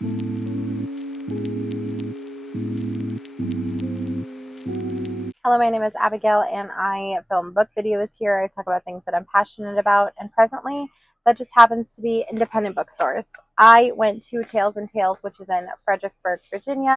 Hello, my name is Abigail and I film book videos here. I talk about things that I'm passionate about, and presently that just happens to be independent bookstores. I went to Tales and Tales, which is in Fredricksburg, Virginia.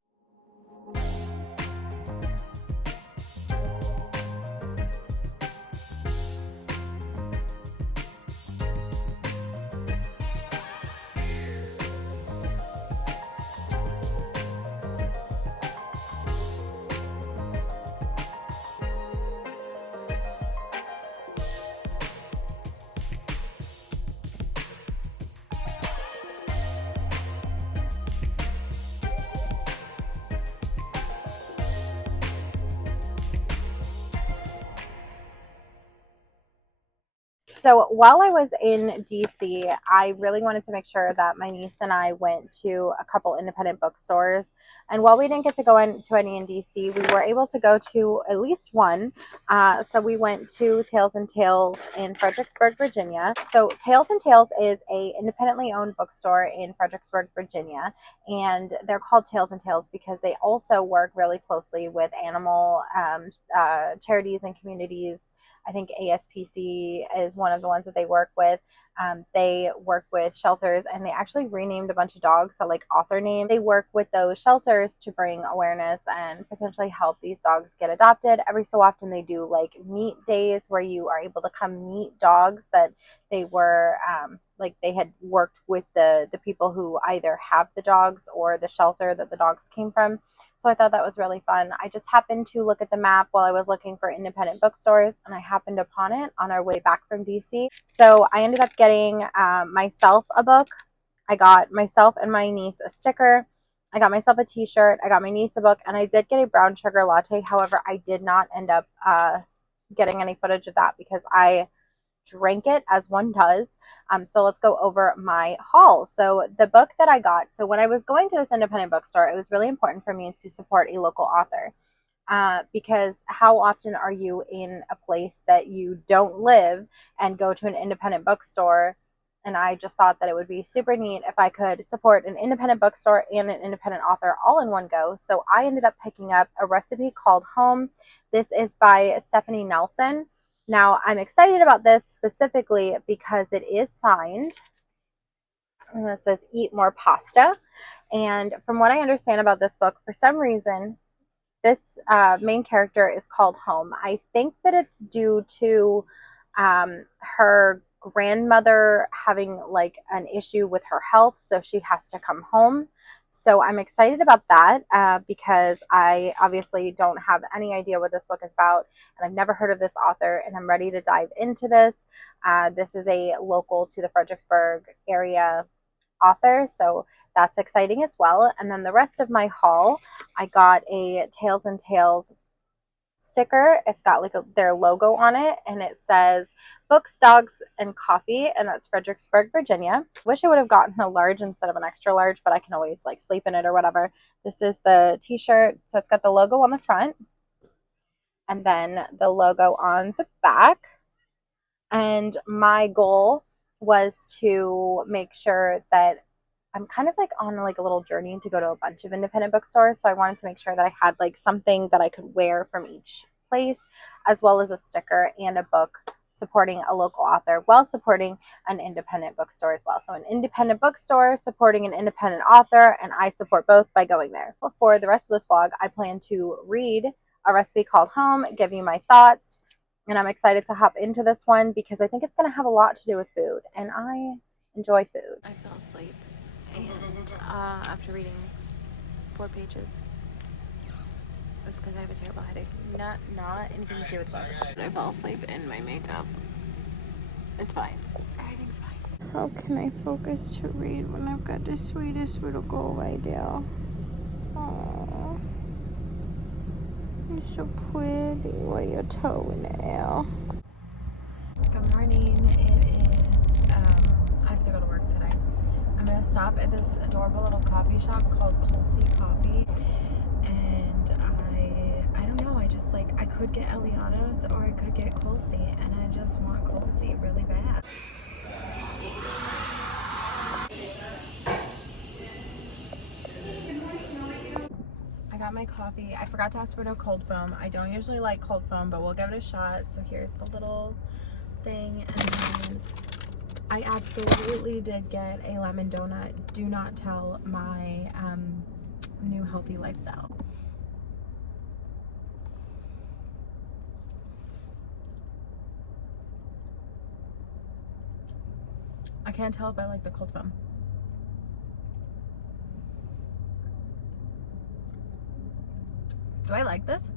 So while I was in DC, I really wanted to make sure that my niece and I went to a couple independent bookstores. And while we didn't get to go into any in DC, we were able to go to at least one. So we went to Tales and Tales in Fredericksburg, Virginia. So Tales and Tales is a independently owned bookstore in Fredericksburg, Virginia. And they're called Tales and Tales because they also work really closely with animal charities and communities. I think ASPC is one of the ones that they work with. They work with shelters, and they actually renamed a bunch of dogs, so like author names. They work with those shelters to bring awareness and potentially help these dogs get adopted. Every so often they do like meet days where you are able to come meet dogs that they were like they had worked with the people who either have the dogs or the shelter that the dogs came from. So I thought that was really fun. I just happened to look at the map while I was looking for independent bookstores, and I happened upon it on our way back from DC. So I ended up getting myself a book. I got myself and my niece a sticker. I got myself a t-shirt. I got my niece a book, and I did get a brown sugar latte. However, I did not end up getting any footage of that because I drank it as one does. So let's go over my haul. So the book that I got, so when I was going to this independent bookstore, it was really important for me to support a local author. Because how often are you in a place that you don't live and go to an independent bookstore? And I just thought that it would be super neat if I could support an independent bookstore and an independent author all in one go. So I ended up picking up a recipe called Home. This is by Stephanie Nelson. Now, I'm excited about this specifically because it is signed, and it says Eat More Pasta. And from what I understand about this book, for some reason, this main character is called Home. I think that it's due to her grandmother having like an issue with her health, so she has to come home. So I'm excited about that because I obviously don't have any idea what this book is about, and I've never heard of this author, and I'm ready to dive into this. This is a local to the Fredericksburg area author, so that's exciting as well. And then the rest of my haul, I got a Tales and Tales sticker. It's got like their logo on it, and it says Books, Dogs, and Coffee, and that's Fredericksburg, Virginia. Wish I would have gotten a large instead of an extra large, but I can always like sleep in it or whatever. This is the t-shirt, so it's got the logo on the front and then the logo on the back. And my goal was to make sure that I'm kind of like on like a little journey to go to a bunch of independent bookstores. So I wanted to make sure that I had like something that I could wear from each place, as well as a sticker and a book supporting a local author while supporting an independent bookstore as well. So an independent bookstore supporting an independent author, and I support both by going there. For the rest of this vlog, I plan to read a recipe called Home, give you my thoughts, and I'm excited to hop into this one because I think it's going to have a lot to do with food, and I enjoy food. I fell asleep, and after reading 4 pages, it was because I have a terrible headache. Not anything to do with book. I fell asleep in my makeup. It's fine. Everything's fine. How can I focus to read when I've got the sweetest little girl right there? Aww. You're so pretty with your toe in the air. Good morning. It is, I have to go to work today. I'm going to stop at this adorable little coffee shop called Colsey Coffee. And I don't know, I just like, I could get Eliano's or I could get Colsey, and I just want Colsey really bad. got my coffee. I forgot to ask for no cold foam. I don't usually like cold foam, but we'll give it a shot. So here's the little thing. And then I absolutely did get a lemon donut. Do not tell my new healthy lifestyle. I can't tell if I like the cold foam. Do I like this?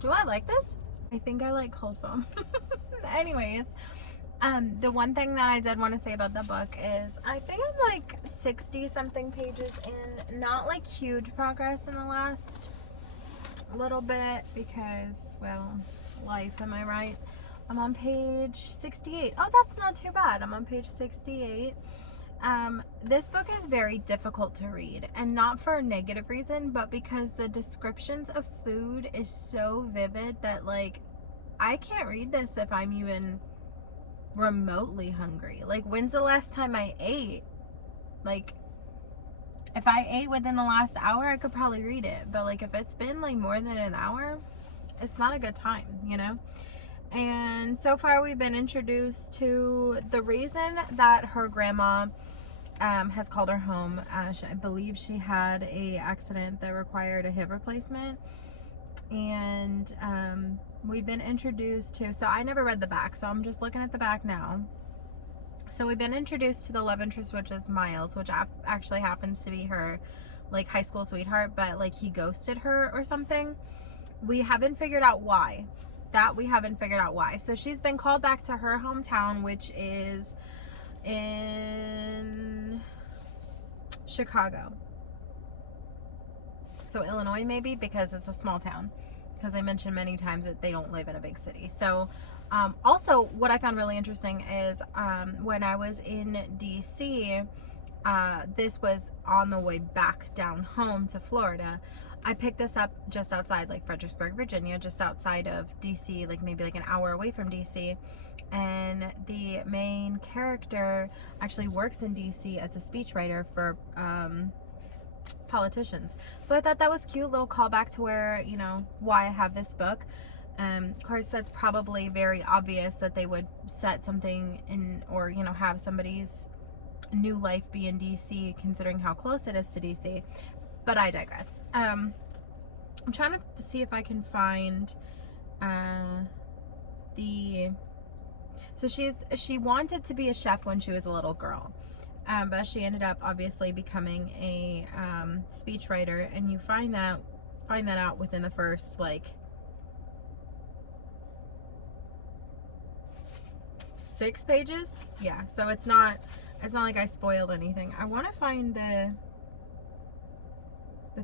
Do I like this? I think I like cold foam. Anyways, the one thing that I did want to say about the book is I think I'm like 60 something pages in, not like huge progress in the last little bit because, well, life, am I right? I'm on page 68. Oh, that's not too bad. I'm on page 68. This book is very difficult to read, and not for a negative reason, but because the descriptions of food is so vivid that, like, I can't read this if I'm even remotely hungry. Like, when's the last time I ate? Like, if I ate within the last hour, I could probably read it, but like if it's been like more than an hour, it's not a good time, you know? And so far we've been introduced to the reason that her grandma has called her home. I believe she had a accident that required a hip replacement, and we've been introduced to, so I never read the back, so I'm just looking at the back now. So we've been introduced to the love interest, which is Miles, which actually happens to be her like high school sweetheart, but like he ghosted her or something. We haven't figured out why. So she's been called back to her hometown, which is in Chicago. So Illinois maybe, because it's a small town. Because I mentioned many times that they don't live in a big city. So also what I found really interesting is when I was in DC, this was on the way back down home to Florida. I picked this up just outside, like Fredricksburg, Virginia, just outside of DC, like maybe like an hour away from DC. And the main character actually works in DC as a speechwriter for politicians. So I thought that was cute, little callback to where, you know, why I have this book. Of course, that's probably very obvious that they would set something in, or, you know, have somebody's new life be in DC, considering how close it is to DC. But I digress. I'm trying to see if I can find so she wanted to be a chef when she was a little girl. But she ended up obviously becoming a speechwriter, and you find that out within the first like 6 pages. Yeah, so it's not like I spoiled anything. I want to find the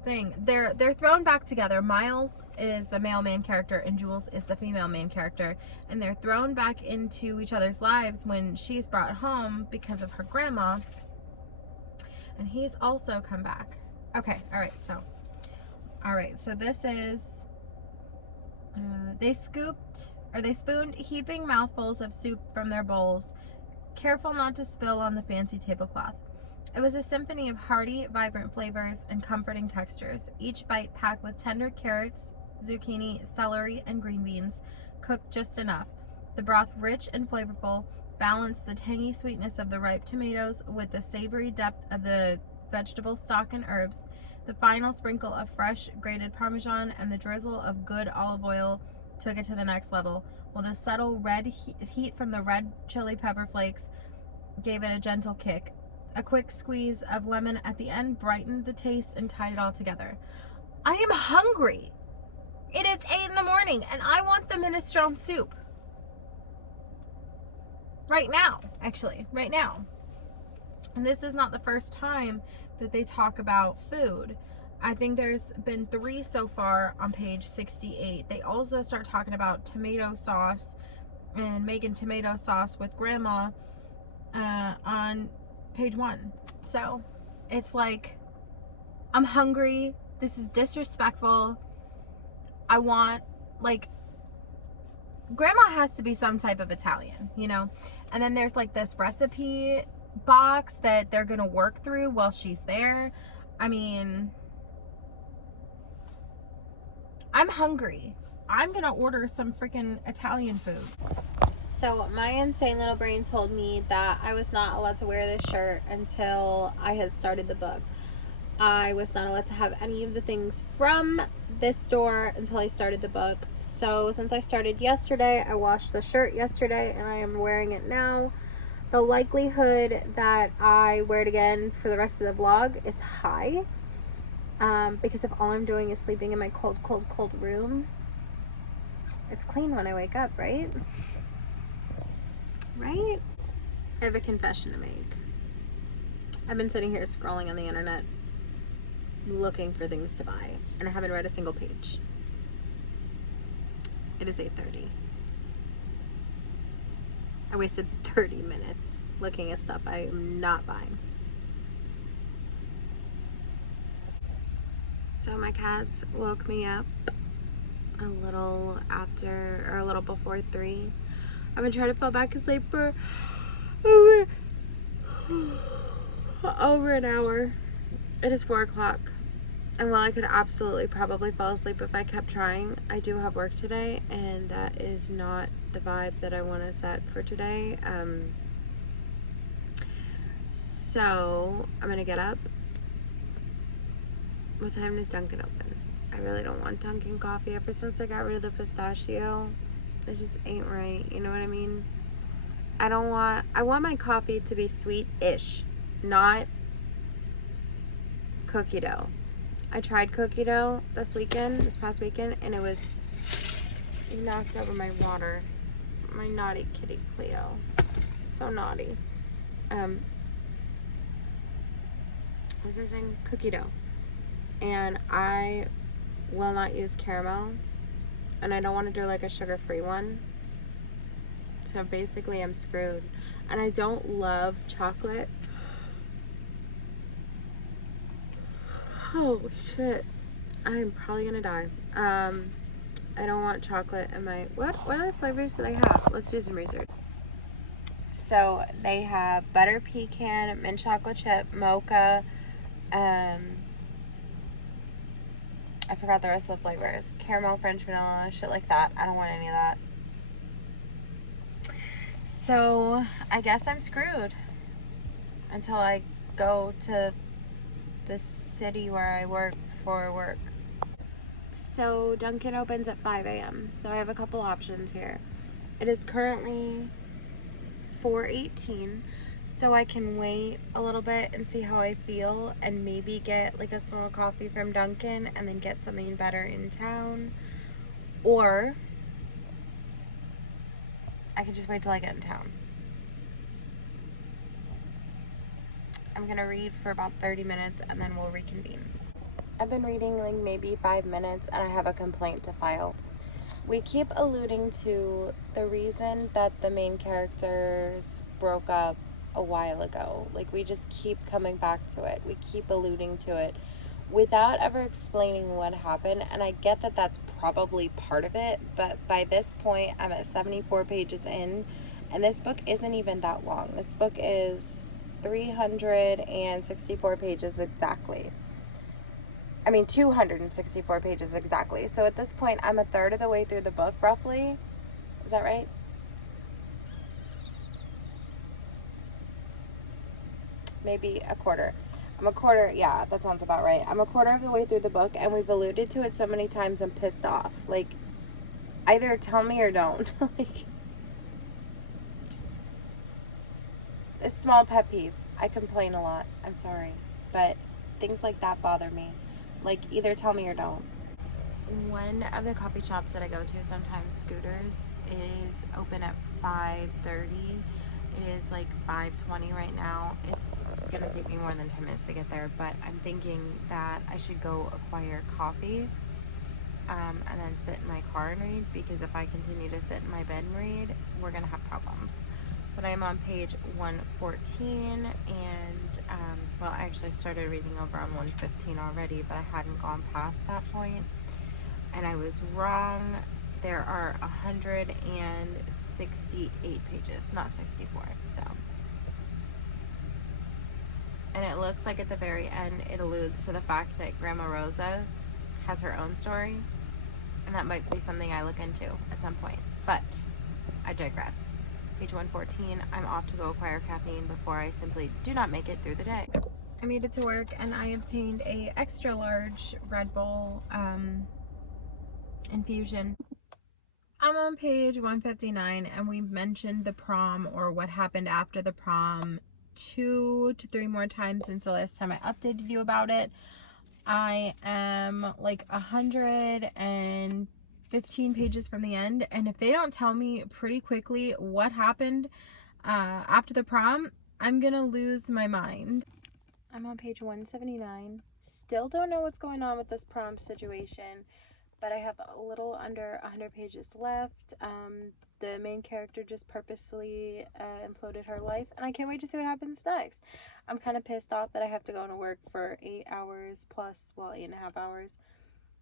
thing. They're thrown back together. Miles is the male main character and Jules is the female main character, and they're thrown back into each other's lives when she's brought home because of her grandma, and he's also come back. Okay, all right, so this is they spooned heaping mouthfuls of soup from their bowls, careful not to spill on the fancy tablecloth. It was a symphony of hearty, vibrant flavors and comforting textures, each bite packed with tender carrots, zucchini, celery, and green beans, cooked just enough. The broth, rich and flavorful, balanced the tangy sweetness of the ripe tomatoes with the savory depth of the vegetable stock and herbs. The final sprinkle of fresh grated Parmesan and the drizzle of good olive oil took it to the next level, while the subtle red heat from the red chili pepper flakes gave it a gentle kick. A quick squeeze of lemon at the end brightened the taste and tied it all together. I am hungry. It is 8 in the morning and I want the minestrone soup. Right now, actually, right now. And this is not the first time that they talk about food. I think there's been 3 so far on page 68. They also start talking about tomato sauce and making tomato sauce with grandma on page 1. So it's like, I'm hungry. This is disrespectful. I want, like, grandma has to be some type of Italian, you know? And then there's like this recipe box that they're gonna work through while she's there. I mean, I'm hungry. I'm gonna order some freaking Italian food. So my insane little brain told me that I was not allowed to wear this shirt until I had started the book. I was not allowed to have any of the things from this store until I started the book. So since I started yesterday, I washed the shirt yesterday and I am wearing it now. The likelihood that I wear it again for the rest of the vlog is high, because if all I'm doing is sleeping in my cold room. It's clean when I wake up, right? Right? I have a confession to make. I've been sitting here scrolling on the internet looking for things to buy, and I haven't read a single page. It is 8:30. I wasted 30 minutes looking at stuff I am not buying. So my cats woke me up a little after, or a little before 3. I've been trying to fall back asleep for over an hour. It is 4 o'clock. And while I could absolutely probably fall asleep if I kept trying, I do have work today, and that is not the vibe that I want to set for today. So I'm gonna get up. What time does Dunkin' open? I really don't want Dunkin' coffee. Ever since I got rid of the pistachio, it just ain't right. You know what I mean? I want my coffee to be sweet-ish, not cookie dough. I tried cookie dough this past weekend, and it knocked over my water. My naughty kitty Cleo. So naughty. What was I saying? Cookie dough. And I will not use caramel, and I don't want to do like a sugar-free one. So basically I'm screwed. And I don't love chocolate. Oh shit, I'm probably gonna die. I don't want chocolate in my, what other flavors do they have? Let's do some research. So they have butter pecan, mint chocolate chip, mocha, I forgot the rest of the flavors. Caramel, French vanilla, shit like that. I don't want any of that. So I guess I'm screwed until I go to the city where I work for work. So Dunkin' opens at 5 a.m. So I have a couple options here. It is currently 4:18. So I can wait a little bit and see how I feel, and maybe get like a small coffee from Dunkin' and then get something better in town. Or I can just wait till I get in town. I'm gonna read for about 30 minutes and then we'll reconvene. I've been reading like maybe 5 minutes and I have a complaint to file. We keep alluding to the reason that the main characters broke up a while ago. Like, we just keep coming back to it. We keep alluding to it without ever explaining what happened. And I get that that's probably part of it, but by this point I'm at 74 pages in, and this book isn't even that long. This book is 364 pages exactly. 264 pages exactly. So at this point, I'm a third of the way through the book, roughly. Is that right? Maybe a quarter. Yeah, that sounds about right. I'm a quarter of the way through the book, and we've alluded to it so many times I'm pissed off. Like, either tell me or don't. Like, just a small pet peeve. I complain a lot. I'm sorry. But things like that bother me. Like, either tell me or don't. One of the coffee shops that I go to, sometimes Scooters, is open at 5:30. It is like 5:20 right now. It's gonna take me more than 10 minutes to get there, but I'm thinking that I should go acquire coffee, and then sit in my car and read, because if I continue to sit in my bed and read, we're gonna have problems. But I'm on page 114, and well, I actually started reading over on 115 already, but I hadn't gone past that point, and I was wrong there are 168 pages, not 64. So, and it looks like at the very end it alludes to the fact that Grandma Rosa has her own story, and that might be something I look into at some point. But I digress. Page 114, I'm off to go acquire caffeine before I simply do not make it through the day. I made it to work and I obtained a extra large Red Bull infusion. I'm on page 159 and we mentioned the prom or what happened after the prom 2 to 3 more times since the last time I updated you about it. I am like 115 pages from the end, and if they don't tell me pretty quickly what happened after the prom, I'm gonna lose my mind. I'm on page 179. Still don't know what's going on with this prom situation, but I have a little under 100 pages left. The main character just purposely imploded her life, and I can't wait to see what happens next. I'm kind of pissed off that I have to go into work for 8 hours plus, well, 8.5 hours,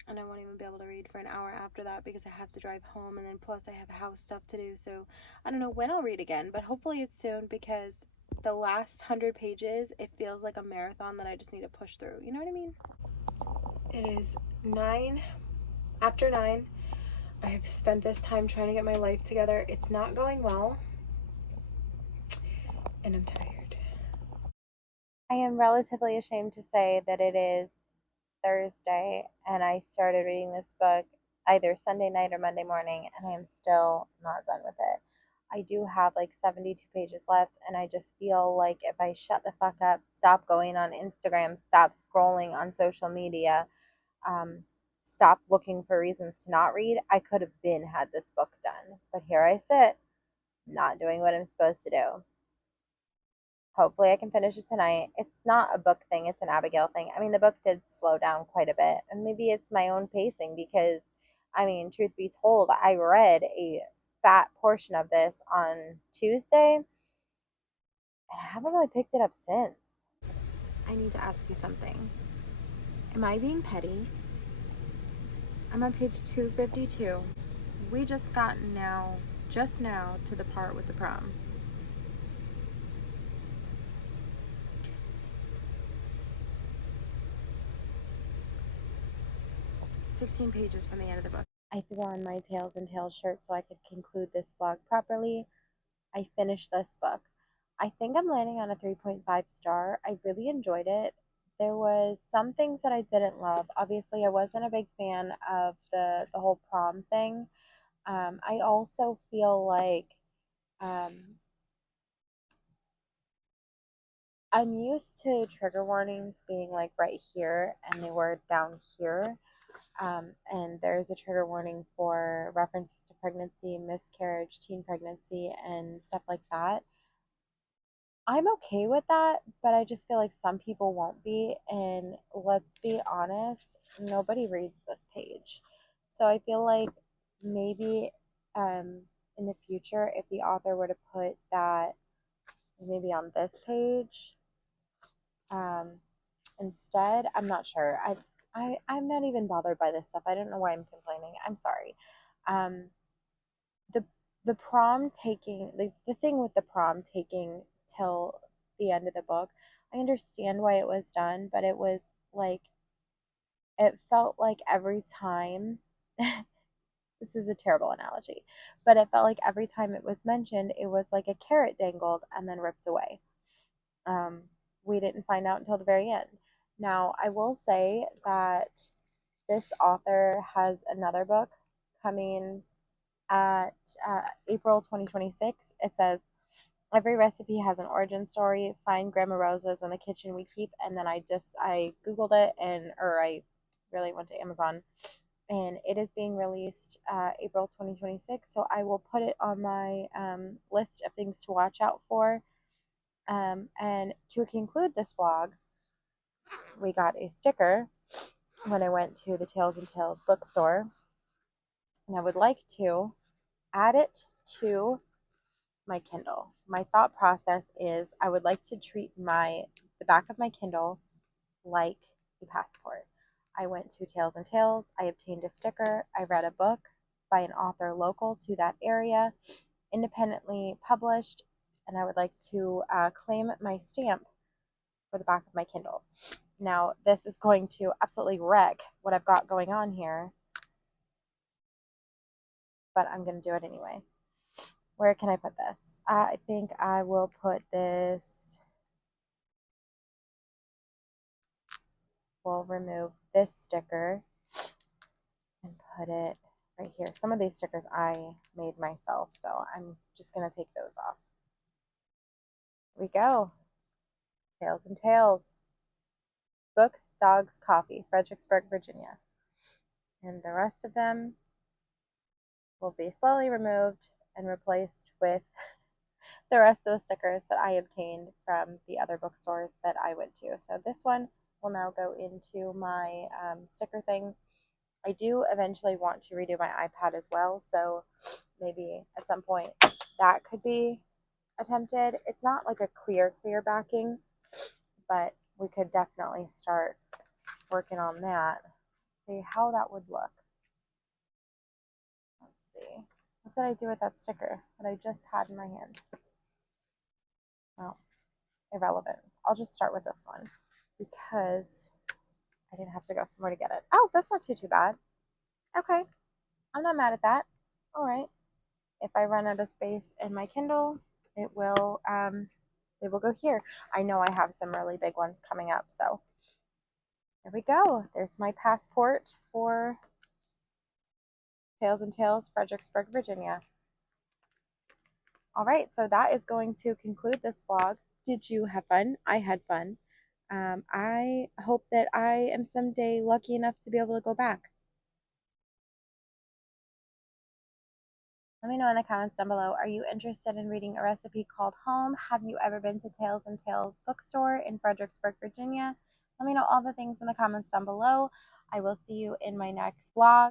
and I won't even be able to read for an hour after that because I have to drive home, and then plus I have house stuff to do. So I don't know when I'll read again, but hopefully it's soon because the last 100 pages, it feels like a marathon that I just need to push through. You know what I mean? It is 9 after 9. I've spent this time trying to get my life together. It's not going well, and I'm tired. I am relatively ashamed to say that it is Thursday and I started reading this book either Sunday night or Monday morning, and I am still not done with it. I do have like 72 pages left, and I just feel like if I shut the fuck up, stop going on Instagram, stop scrolling on social media, um, stop looking for reasons to not read, I could have had this book done. But here I sit, not doing what I'm supposed to do. Hopefully, I can finish it tonight. It's not a book thing, it's an Abigail thing. I mean, the book did slow down quite a bit, and maybe it's my own pacing because, I mean, truth be told, I read a fat portion of this on Tuesday, and I haven't really picked it up since. I need to ask you something. Am I being petty? I'm on page 252. We just got just now, to the part with the prom. 16 pages from the end of the book. I threw on my Tails and Tails shirt so I could conclude this vlog properly. I finished this book. I think I'm landing on a 3.5 star. I really enjoyed it. There was some things that I didn't love. Obviously, I wasn't a big fan of the whole prom thing. I also feel like um, I'm used to trigger warnings being like right here, and they were down here. And there's a trigger warning for references to pregnancy, miscarriage, teen pregnancy, and stuff like that. I'm okay with that, but I just feel like some people won't be. And let's be honest, nobody reads this page. So I feel like maybe in the future, if the author were to put that maybe on this page um, instead, I'm not sure. I'm not even bothered by this stuff. I don't know why I'm complaining. I'm sorry. Um, the the prom taking the thing with the prom taking till the end of the book, I understand why it was done, but it was like it felt like every time this is a terrible analogy, but it felt like every time it was mentioned, it was like a carrot dangled and then ripped away. Um, we didn't find out until the very end. Now, I will say that this author has another book coming at April 2026. It says, every recipe has an origin story. Find Grandma Rosa's in the kitchen we keep. And then I Googled it, or I really went to Amazon, and it is being released April 2026. So I will put it on my list of things to watch out for. And to conclude this vlog, we got a sticker when I went to the Tales and Tales bookstore, and I would like to add it to my Kindle. My thought process is I would like to treat the back of my Kindle like a passport. I went to Tales and Tales, I obtained a sticker, I read a book by an author local to that area, independently published, and I would like to claim my stamp for the back of my Kindle. Now, this is going to absolutely wreck what I've got going on here, but I'm going to do it anyway. Where can I put this? I think I will put this, we'll remove this sticker and put it right here. Some of these stickers I made myself, so I'm just going to take those off. Here we go. Tails and Tails. Books, Dogs, Coffee, Fredricksburg, Virginia. And the rest of them will be slowly removed and replaced with the rest of the stickers that I obtained from the other bookstores that I went to. So this one will now go into my sticker thing. I do eventually want to redo my iPad as well, so maybe at some point that could be attempted. It's not like a clear backing, but we could definitely start working on that. See how that would look. Let's see. What did I do with that sticker that I just had in my hand? Well, irrelevant. I'll just start with this one because I didn't have to go somewhere to get it. Oh, that's not too bad. Okay. I'm not mad at that. All right. If I run out of space in my Kindle, it will go here. I know I have some really big ones coming up, so there we go. There's my passport for Tails and Tails, Fredericksburg, Virginia. All right, so that is going to conclude this vlog. Did you have fun? I had fun. I hope that I am someday lucky enough to be able to go back. Let me know in the comments down below. Are you interested in reading a recipe called home? Have you ever been to Tails and Tails Bookstore in Fredericksburg, Virginia? Let me know all the things in the comments down below. I will see you in my next vlog.